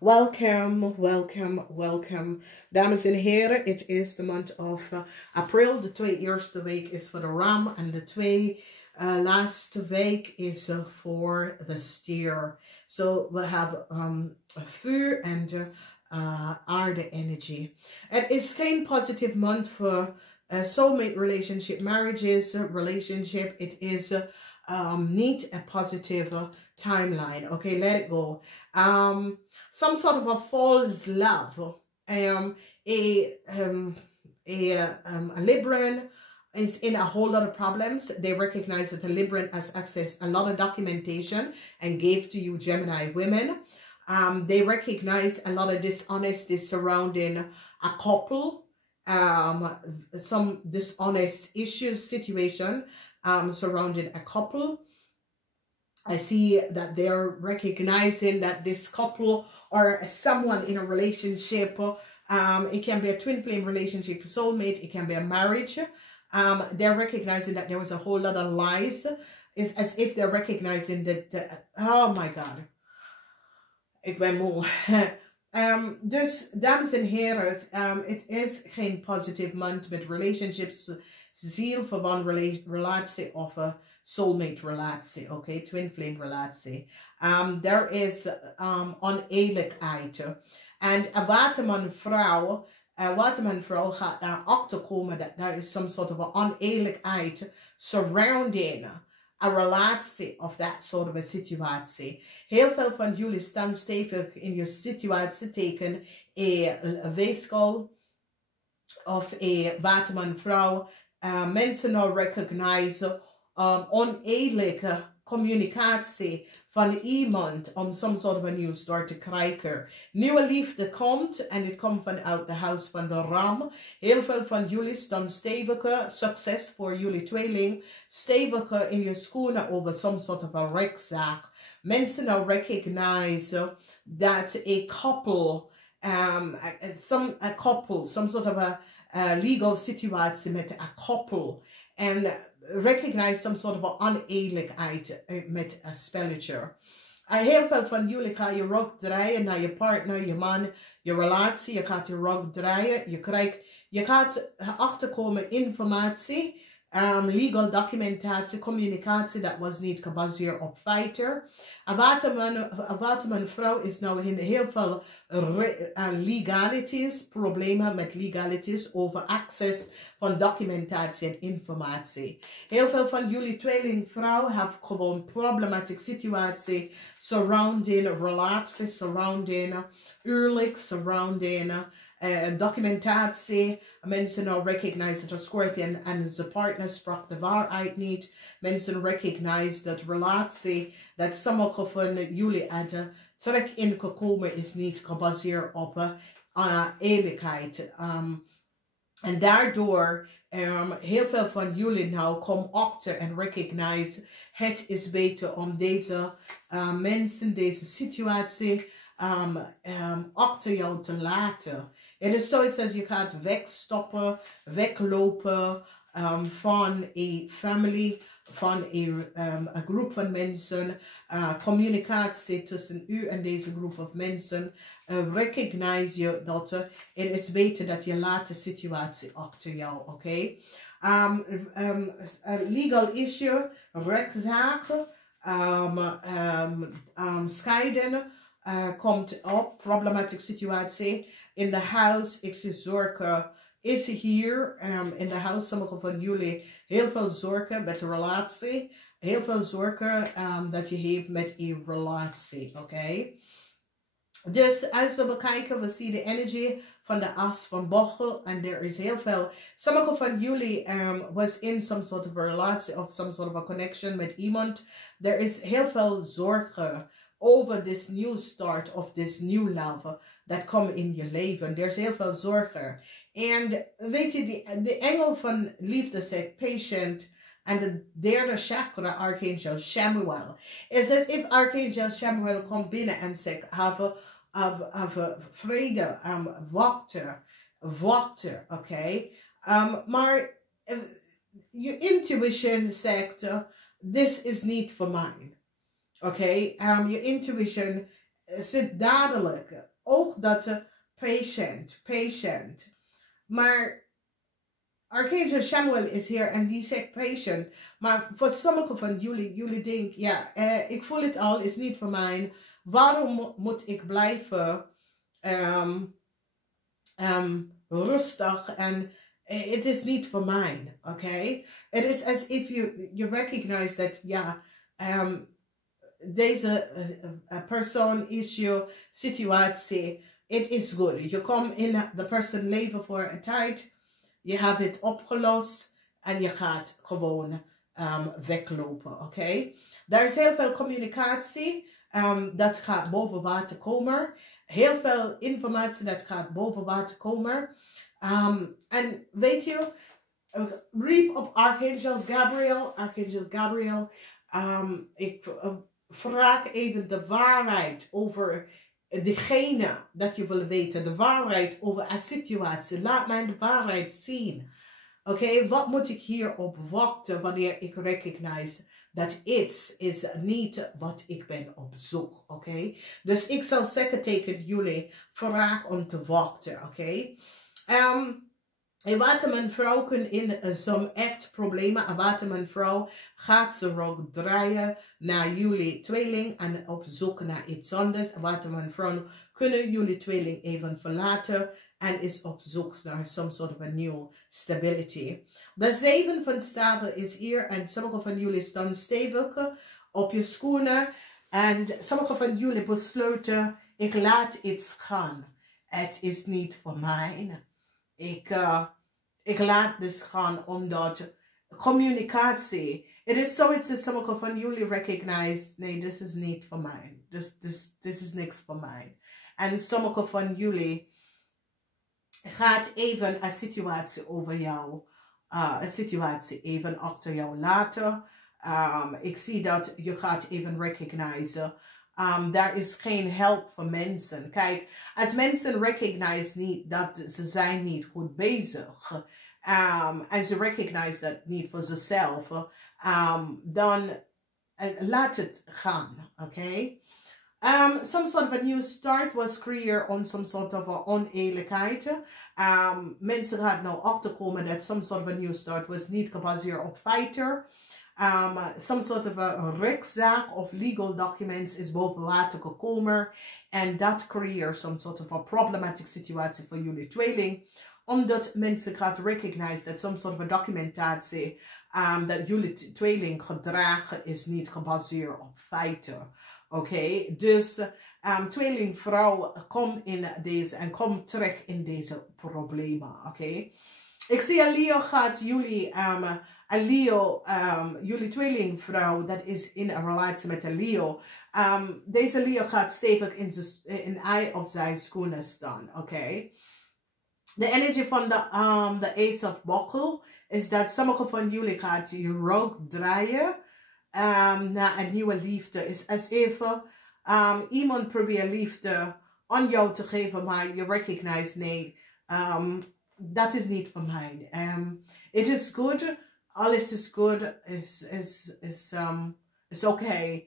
Welcome, welcome, welcome. Dames en heren, het is de month of April. De 2 eerste week is voor de ram en de 2 laatste week is voor de stier. So we have vuur en aarde energy. Het is geen positive month for soulmate relationship, marriages, relationship. It is need a positive timeline. Okay, let it go. Some sort of a false love. A Libran is in a whole lot of problems. They recognize that the Libran has accessed a lot of documentation and gave to you Gemini women. They recognize a lot of dishonesty surrounding a couple. Some dishonest issues, situation surrounding a couple. I see that they're recognizing that this couple or someone in a relationship, it can be a twin flame relationship, soulmate, it can be a marriage. They're recognizing that there was a whole lot of lies. It's as if they're recognizing that, oh my God, ik ben moe. Dus, dames en heren, het is geen positive month met relationships, zielverband relatie of a soulmate relatie, okay, twin flame relatie. There is oneerlijkheid. En een waterman-vrouw gaat naar achter komen dat there is some sort of a oneerlijkheid surrounding a relatie of that sort of a situatie. Heel veel van jullie staan stevig in je situatie tegen een weeskal of een waterman-vrouw. Mensen nou recognize oneerlijke communicatie van iemand om some sort of a new start te krijgen. Nieuwe liefde komt en het komt vanuit de huis van de ram. Heel veel van jullie staan steviger, succes voor jullie tweeling, steviger in je schoenen over some sort of a rechtszaak. Mensen nou recognize that a couple, some sort of a legal situatie met a couple en recognize some sort of oneerlijkheid met een spelletje. Heel veel van jullie gaan je rug draaien naar je partner, je man, je relatie. Je gaat je rug draaien. Je gaat achterkomen informatie, legal documentatie, communicatie dat was niet gebaseerd op feiten. Een waterman-vrouw is nou in heel veel legalities, problemen met legalities over access van documentatie en informatie. Heel veel van jullie tweelingvrouw hebben gewoon problematische situatie surrounding relaties, surrounding huwelijk, surrounding documentatie. Mensen nou recognize dat een Scorpion en zijn partner sprak de waarheid niet. Mensen recognize dat relatie, dat sommige van jullie hadden terug ingekomen is niet gebaseerd op eerlijkheid. En daardoor heel veel van jullie nou komen achter en recognize het is beter om deze mensen, deze situatie achter jou te laten. Het is zoiets als je gaat wegstoppen, weglopen van een family, van een groep van mensen, communicatie tussen u en deze groep van mensen. Recognize je dat het is beter dat je laat de situatie achter jou, oké? Legal issue, rechtszaken, scheiden. Komt op, problematische situatie. In de huis, ik zie zorgen, is hier. In de huis, sommige van jullie, heel veel zorgen met de relatie. Heel veel zorgen dat je heeft met een relatie, oké? Dus als we bekijken, we zien de energie van de as van Bochel. En er is heel veel. Sommige van jullie was in some sort of a relatie of some sort of a connection met iemand. Er is heel veel zorgen over this new start of this new love that come in je leven. There's heel veel zorgen. En weet je, de engel van liefde zegt patient. En de derde chakra, Archangel Samuel. It's as if Archangel Samuel komt binnen en zegt, have vrede, wachten, oké? Maar je intuition zegt, this is niet voor mij. Oké, je intuition zit dadelijk ook dat patient. Maar Archangel Samuel is hier en die zegt patient. Maar voor sommigen van jullie denken, ja, ik voel het al, is niet voor mij. Waarom moet ik blijven rustig en het is niet voor mij, oké? Het is as if you recognize that, ja, deze persoon, issue, situatie, het is goed. Je komt in de persoon leven voor een tijd, je hebt het opgelost en je gaat gewoon weglopen, oké? Daar is heel veel communicatie, dat gaat boven water komen. Heel veel informatie dat gaat boven water komen. En weet je, riep op Archangel Gabriel. Archangel Gabriel, ik vraag even de waarheid over degene dat je wil weten. De waarheid over een situatie. Laat mij de waarheid zien. Oké, wat moet ik hierop wachten wanneer ik recognize dat iets is niet wat ik ben op zoek. Oké, dus ik zal zeggen tegen jullie, vraag om te wachten. Oké. Wat een vrouw kan in zo'n echt problemen. En wat een vrouw gaat ze ook draaien naar jullie tweeling en op zoek naar iets anders. En wat een vrouw kunnen jullie tweeling even verlaten en is op zoek naar some sort of a new stability. De 7 van staven is hier en sommige van jullie staan stevig op je schoenen. En sommige van jullie besluiten, ik laat iets gaan. Het is niet voor mij. Ik laat dus gaan omdat communicatie. Het is zoiets dat sommige van jullie recognize, nee, dit is niet voor mij. Dit is niks voor mij. En sommige van jullie gaat even een situatie over jou, een situatie even achter jou laten. Ik zie dat je gaat even recognizen. Daar is geen help voor mensen. Kijk, als mensen recognize niet dat ze zijn niet goed bezig. En ze recognize dat niet voor zichzelf. Dan laat het gaan. Oké? Some sort of a new start was creëerd on some sort of a oneerlijkheid. Mensen gaan nou achterkomen dat some sort of a new start was niet gebaseerd op feiten. Some sort of a rechtszaak of legal documents is boven water gekomen. En dat creëert some sort of a problematic situatie voor jullie tweeling. Omdat mensen gaan recognize dat some sort of a documentatie dat jullie tweeling gedragen is niet gebaseerd op feiten. Oké, dus tweelingvrouw, kom in deze en kom terug in deze problemen. Oké. Ik zie een Leo gaat jullie, jullie tweelingvrouw, dat is in een relatie met een Leo. Deze Leo gaat stevig in hij of zijn schoenen staan. Oké. De energie van de Ace of Buckle is dat sommige van jullie gaat je rook draaien. Naar een nieuwe liefde. Is als even iemand probeert liefde aan jou te geven, maar je recognize nee, dat is niet van mij. It is good, alles is good, is oké.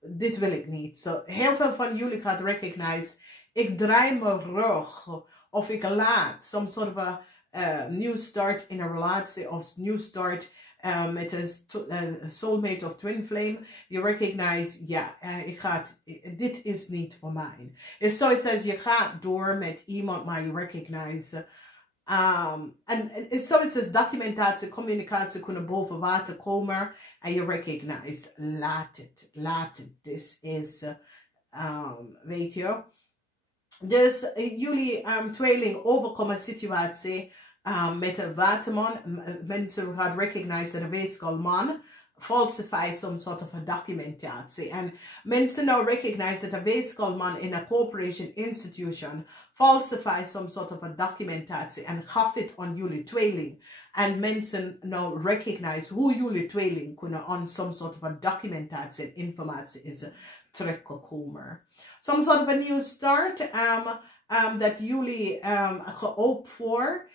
Dit wil ik niet. So, heel veel van jullie gaat recognize, ik draai mijn rug of ik laat some sort of a new start in een relatie of new start met een soulmate of twin flame. Je recognize, ja, dit is niet voor mij. Het is zoiets als je gaat door met iemand, maar je recognize. En het is zoiets als documentatie, communicatie kunnen boven water komen. En je recognize, laat het. This is, weet je. Dus jullie tweeling overkomen situatie. Met een waterman, mensen gaan recognize dat een weeskalman falsify some sort of a documentatie. En mensen nou recognize dat een weeskalman in een corporation institution falsify some sort of a documentatie en gaf het aan jullie tweeling. En mensen nou recognize hoe jullie tweeling kunnen aan some sort of a documentatie en informatie is teruggekomen. Some sort of a new start dat jullie gehoopt voor.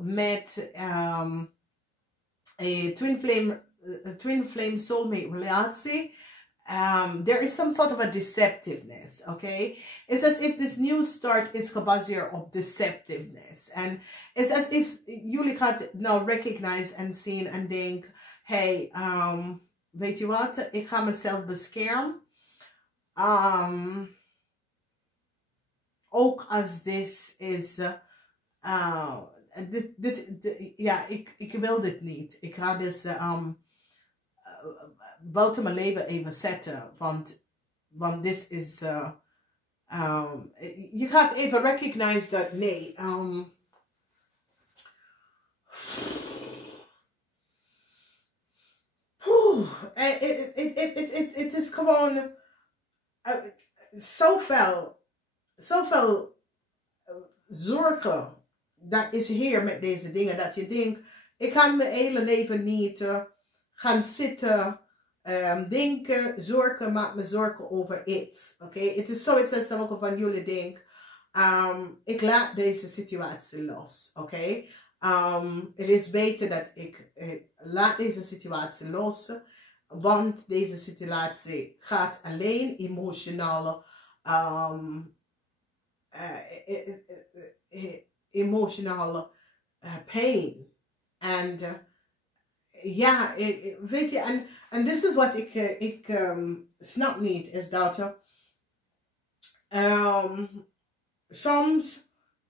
Met een twin flame soulmate relatie. there is some sort of a deceptiveness, okay? It's as if this new start is gebaseerd op deceptiveness. And it's as if jullie gaat nou recognize en zien en denk, hey, weet je wat, ik ga mezelf beschermen. Ook als dit is, ja, ik wil dit niet. Ik ga dus buiten mijn leven even zetten, want dit is, je gaat even recognize dat, nee, het is gewoon zoveel zorgen dat is hier met deze dingen, dat je denkt, ik ga mijn hele leven niet gaan zitten, denken, zorgen, maak me zorgen over iets. Oké, het is zoiets als sommige van jullie denken, ik laat deze situatie los. Oké, het is beter dat ik laat deze situatie los, want deze situatie gaat alleen emotionele pain. En ja, weet je, en dit is wat ik snap niet, is dat soms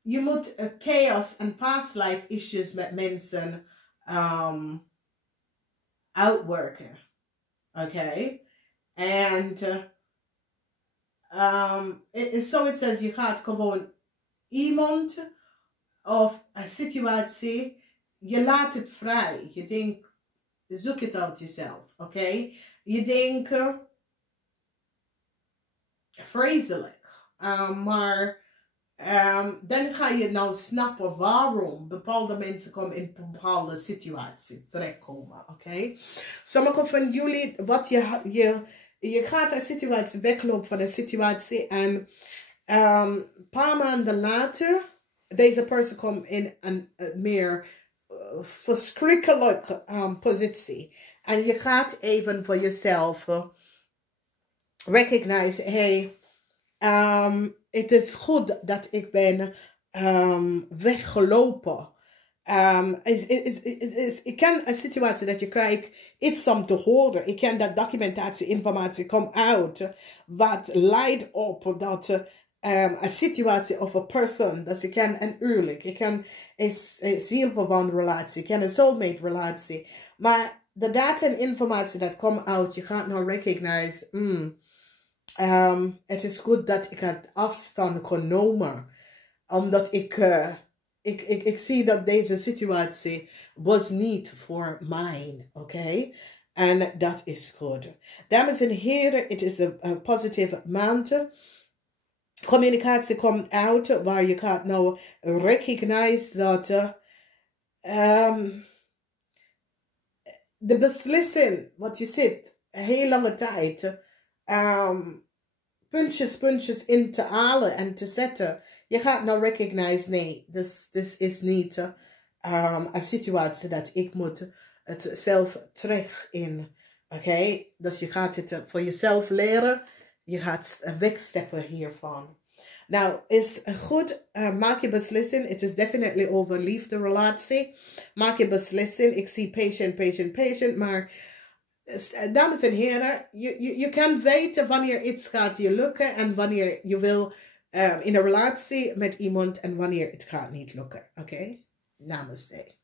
je moet chaos en past life issues met mensen uitwerken. Oké? En het is zoiets als je gaat gewoon iemand of een situatie, je laat het vrij. Je denkt, zoek het uit jezelf. Oké? Je denkt, vreselijk. Maar dan ga je nou snappen waarom bepaalde mensen komen in bepaalde situaties terechtkomen. Oké? Sommigen van jullie, wat je gaat een situatie weglopen van een situatie en een paar maanden later, deze persoon komt in een meer verschrikkelijke positie. En je gaat even voor jezelf recognize, hey, het is goed dat ik ben weggelopen. Ik ken een situatie dat je krijgt iets om te horen. Ik ken dat documentatie, informatie komt uit. Wat leidt op dat een situatie of een persoon. Dat ik ken een huwelijk. Ik ken een zielverwant relatie. Ik ken een soulmate relatie. Maar de data en informatie dat komt uit. Je gaat nou recognize. Het is goed dat ik had afstand genomen. Omdat ik zie dat deze situatie was niet voor mij. Oké? En dat is goed. Dames en heren, het is een positieve maand. Communicatie komt uit waar je gaat nou recognize dat de beslissing wat je zit een heel lange tijd puntjes in te halen en te zetten. Je gaat nou recognize, nee, dit is niet een situatie dat ik moet het zelf terug in. Oké? Dus je gaat het voor jezelf leren. Je gaat wegsteppen hiervan. Nou, is goed. Maak je beslissing. Het is definitely over liefde relatie. Maak je beslissing. Ik zie patient. Maar dames en heren, je kan weten wanneer iets gaat je lukken en wanneer je wil in een relatie met iemand en wanneer het gaat niet lukken. Oké? Namaste.